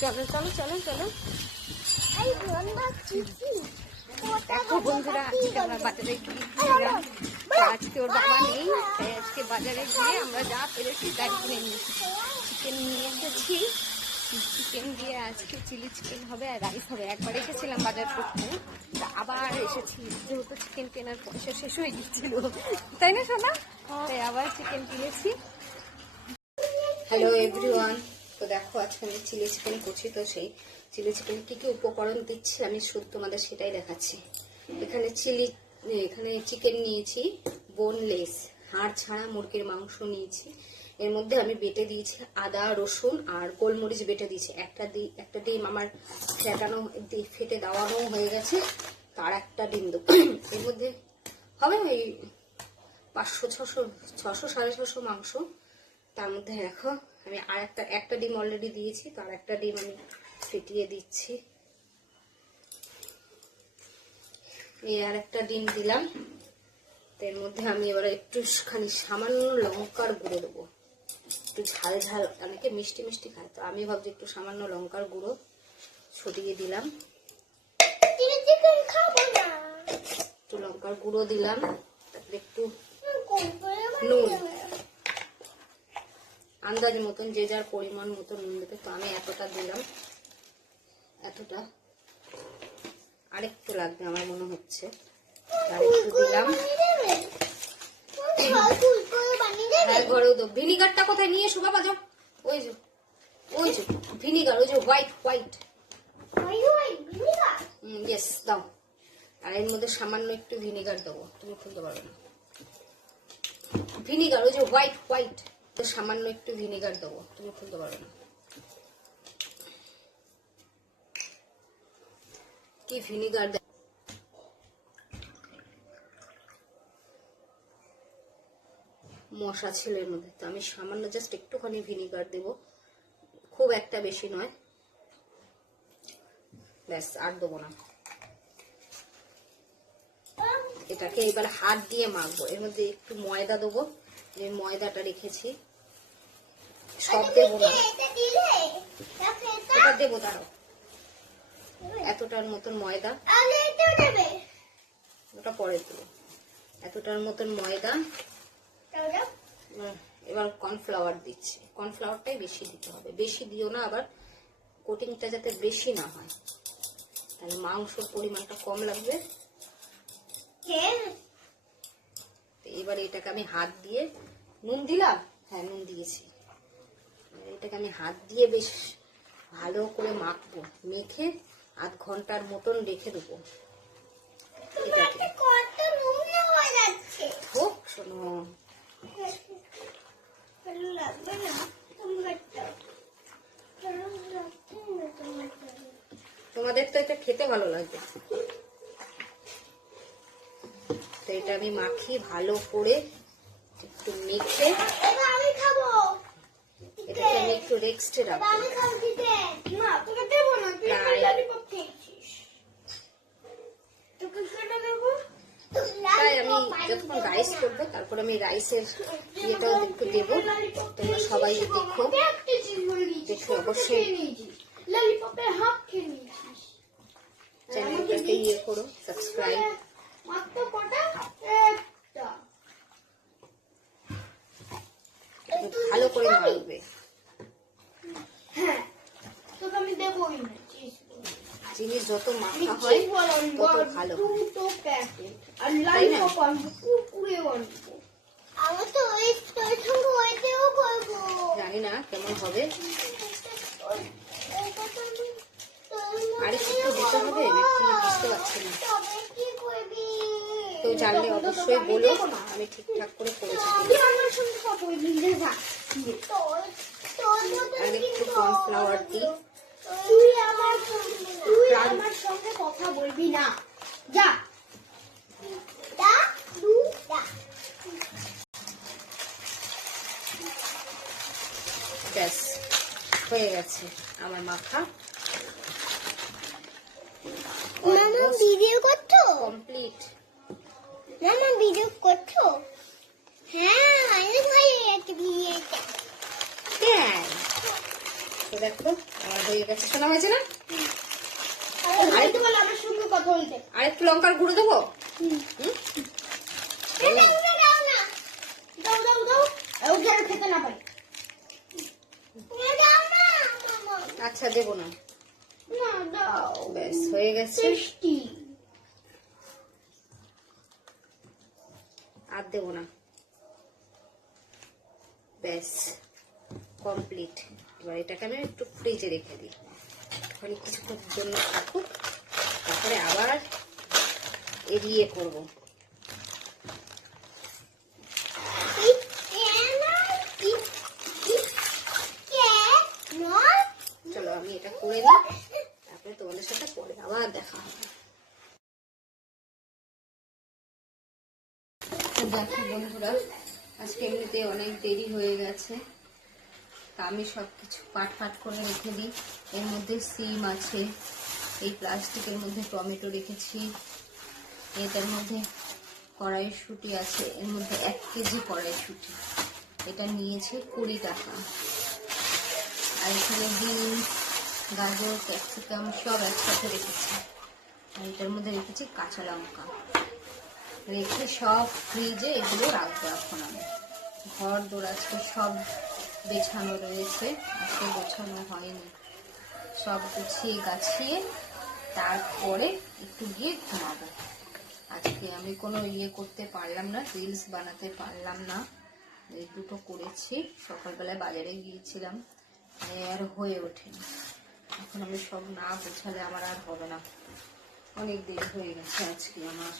চলো চলো চলো চলো। দেখো বন্ধুরা, আজকে আমরা বাজারে গিয়েছিলাম। আজকে ওর বাবা নেই, তাই আজকে বাজারে গিয়ে আমরা যা পেরেছি তাই কিনে নিয়েছি। চিকেন নিয়ে এসেছি, চিকেন দিয়ে আজকে চিলি চিকেন হবে আর রাইস হবে। একবার এসেছিলাম বাজার করতে, আবার এসেছি, যেহেতু চিকেন কেনার পয়সা শেষ হয়ে গিয়েছিল, তাই না সোনা? তাই আবার চিকেন কিনেছি। হ্যালো এভরিওয়ান, তো দেখো আজকে আমি চিলি চিকেন করছি। তো সেই চিলি চিকেন কি কি উপকরণ দিচ্ছি আমি শুধু তোমাদের সেটাই দেখাচ্ছি। এখানে চিকেন নিয়েছি, বোনলেস, হাড় ছাড়া মুরগির মাংস নিয়েছি। এর মধ্যে আমি বেটে দিয়েছি আদা রসুন আর গোলমরিচ বেটে দিয়েছি। একটা ডিম আমার ফেটে দেওয়ানো হয়ে গেছে, তার একটা ডিম দেবো। এর মধ্যে হবে ওই 500-600 600-650 মাংস। তার মধ্যে দেখো আমি আর একটা ডিম অলরেডি দিয়েছি, তার একটা ডিম আমি ফেটিয়ে দিচ্ছি। এই আর একটা ডিম দিলাম। এর মধ্যে আমি এবার একটুখানি সামান্য লঙ্কার গুঁড়ো দেবো, একটু ঝাল ঝাল, অনেকে মিষ্টি মিষ্টি খায়, তো আমি ভাবছি একটু সামান্য লঙ্কার গুঁড়ো ছড়িয়ে দিলাম। একটু লঙ্কার গুঁড়ো দিলাম, তারপরে একটু নুন, আন্দাজ মতন, যে যার পরিমাণ মতো নুন দেবে। তো আমি এতটা দিলাম, এতটা, আরেকটু লাগবে আমার মনে হচ্ছে, আরেকটু দিলাম। হ্যাঁ, ঘরেও তো ভিনিগারটা কোথায় নিয়ে এসো বাবা, যাও, ওই যে ভিনিগার, ওই যে হোয়াইট ইয়েস দাও। আর এর মধ্যে সামান্য একটু ভিনিগার দেবো, তুমি খুলতে পারবে না। ভিনিগার, ওই যে হোয়াইট, তো সামান্য একটু ভিনিগার দেবো, তুমি খুলতে পারবে না। কি ভিনিগার মশা ছিল এর মধ্যে, তো আমি সামান্য জাস্ট একটুখানি ভিনিগার দেবো, খুব একটা বেশি নয়, ব্যাস, আর দেবো না। এটাকে এবার হাত দিয়ে মাখবো। এর মধ্যে একটু ময়দা দেবো, যে ময়দাটা রেখেছি, সব দেবো না, এটা দেবো, দাঁড়াও, এতটার মতন ময়দা, ওটা পরে দেবো, এতটার মতন ময়দা। এবার কর্নফ্লাওয়ার দিচ্ছি, কর্নফ্লাওয়ারটাই বেশি দিতে হবে, বেশি দিও না, আবার কোটিংটা যাতে বেশি না হয়, তাহলে মাংসর পরিমাণটা কম লাগবে। এবার এটাকে আমি হাত দিয়ে, নুন দিলাম, হ্যাঁ নুন দিয়েছি, এটাকে আমি হাত দিয়ে বেশ ভালো করে মাখবো, মেখে আধ ঘন্টার মতন রেখে দেবো। হোক, শোনো, তোমাদের তো এটা খেতে ভালো লাগবে। তো এটা আমি মাখি ভালো করে, একটু মেখে এটাকে আমি একটু রেস্টে রাখবো। তাই আমি যখন রাইস করবো, তারপর আমি রাইসের ইয়েটাও একটু দেবো। তোমরা সবাই দেখো অবশ্যই চ্যানেলটাকে ইয়ে করো, সাবস্ক্রাইব। ভালো করে মাখবে, জিনিস যত মাখা হয় তত ভালো। জানি না কেমন হবে, আর একটু দিতে হবে, বুঝতে পারছি না। কেউ জানলে অবশ্যই বলো, আমি ঠিকঠাক করে করেছি। আর একটু কর্নফ্লাওয়ার দিই। তুই আমার সঙ্গে কথা বলবি না, যা। ব্যাস হয়ে গেছে আমার মাখা। মামা ভিডিও করছো? কমপ্লিট। মামা ভিডিও করছো? হ্যাঁ, অনেক ভালো একটা ভিডিওটা। হ্যাঁ। তো দেখো আমার হয়ে গেছে, শোনা হয়েছে না? আরেকটু বলো আমার সঙ্গে কথা বলতে। আর একটু লঙ্কার গুঁড়ো দেবো। হুম? দাও না, দাও না। দাও, দাও, দাও। ও যেন খেতে না পারে। দাও না, মামা। আচ্ছা দেবো না, না, দাও। ব্যাস হয়ে গেছে। টেস্টি। আর দেবো না, ব্যাস কমপ্লিট। এবার এটাকে আমি একটু ফ্রিজে রেখে দিই, ওখানে কিছুক্ষণের জন্য থাকুক, তারপরে আবার এড়িয়ে করবো। চলো আমি এটা করে নিই, তারপরে তোমাদের সাথে পরে আবার দেখা হবে। তো দেখো বন্ধুরা, আজকে এমনিতে অনেক দেরি হয়ে গেছে, তা আমি সব কিছু পাট করে রেখে দিই। এর মধ্যে সিম আছে, এই প্লাস্টিকের মধ্যে টমেটো রেখেছি, এটার মধ্যে কড়াইশুঁটি আছে, এর মধ্যে 1 কেজি কড়াইশুঁটি, এটা নিয়েছে 20 টাকা। আর এখানে বিনস, গাজর, ক্যাপসিকাম সব একসাথে রেখেছি। আর এটার মধ্যে রেখেছি কাঁচা লঙ্কা, রেখে সব ফ্রিজে এগুলো রাখবো। এখন আমি ঘর দোর আজকে সব বেছানো রয়েছে, আজকে গোছানো হয়নি, সব গুছিয়ে গাছিয়ে তারপরে একটু গিয়ে ঘুমাবো। আজকে আমি কোনো করতে পারলাম না, রিলস বানাতে পারলাম না, এই দুটো করেছি। সকালবেলায় বাজারে গিয়েছিলাম, আর হয়ে ওঠেনি। এখন আমি সব না গোছালে আমার আর হবে না, অনেক দেরি হয়ে গেছে আজকে আমার।